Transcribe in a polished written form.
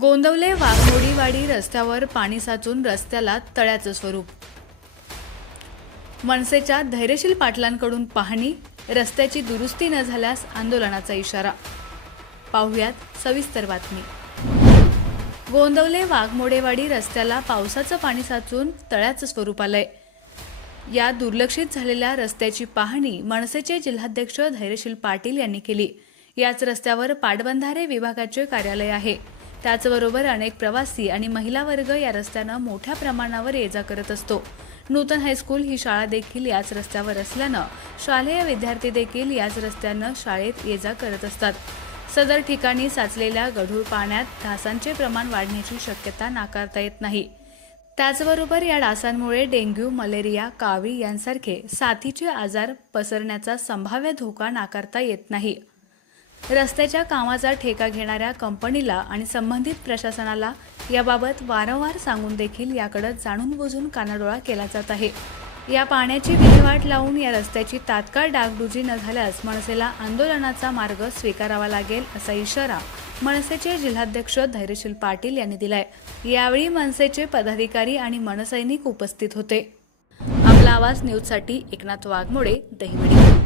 गोंदवले वाघमोडीवाडी रस्त्यावर पाणी साचून रस्त्याला तळ्याचं स्वरूप। मनसेच्या धैर्यशील पाटलांकडून पाहणी, रस्त्याची दुरुस्ती न झाल्यास आंदोलनाचा इशारा। पाहुयात सविस्तर बातमी। गोंदवले वाघमोडेवाडी रस्त्याला पावसाचं पाणी साचून तळ्याचं स्वरूप आलंय। या दुर्लक्षित झालेल्या रस्त्याची पाहणी मनसेचे जिल्हाध्यक्ष धैर्यशील पाटील यांनी केली। याच रस्त्यावर पाटबंधारे विभागाचे कार्यालय आहे। त्याचबरोबर अनेक प्रवासी आणि महिला वर्ग या रस्त्यानं मोठ्या प्रमाणावर ये-जा करत असतो। नूतन हायस्कूल ही शाळा देखील याच रस्त्यावर असल्यानं शालेय विद्यार्थी देखील याच रस्त्यानं शाळेत ये-जा करत असतात। सदर ठिकाणी साचलेल्या गढूळ पाण्यात डासांचे प्रमाण वाढण्याची शक्यता नाकारता येत नाही। त्याचबरोबर या डासांमुळे डेंग्यू, मलेरिया, कावीळ यांसारखे साथीचे आजार पसरण्याचा संभाव्य धोका नाकारता येत नाही। रस्त्याच्या कामाचा ठेका घेणाऱ्या कंपनीला आणि संबंधित प्रशासनाला याबाबत वारंवार सांगून देखील याकडे जाणून-बुजून कानाडोळा केला जात आहे। या पाण्याची विल्हेवाट लावून या रस्त्याची तात्काळ डागडुजी न झाल्यास मनसेला आंदोलनाचा मार्ग स्वीकारावा लागेल असा इशारा मनसेचे जिल्हाध्यक्ष धैर्यशील पाटील यांनी दिलाय। यावेळी मनसेचे पदाधिकारी आणि मनसैनिक उपस्थित होते। आपला आवाज न्यूजसाठी एकनाथ वाघमोडे, दहिवडी।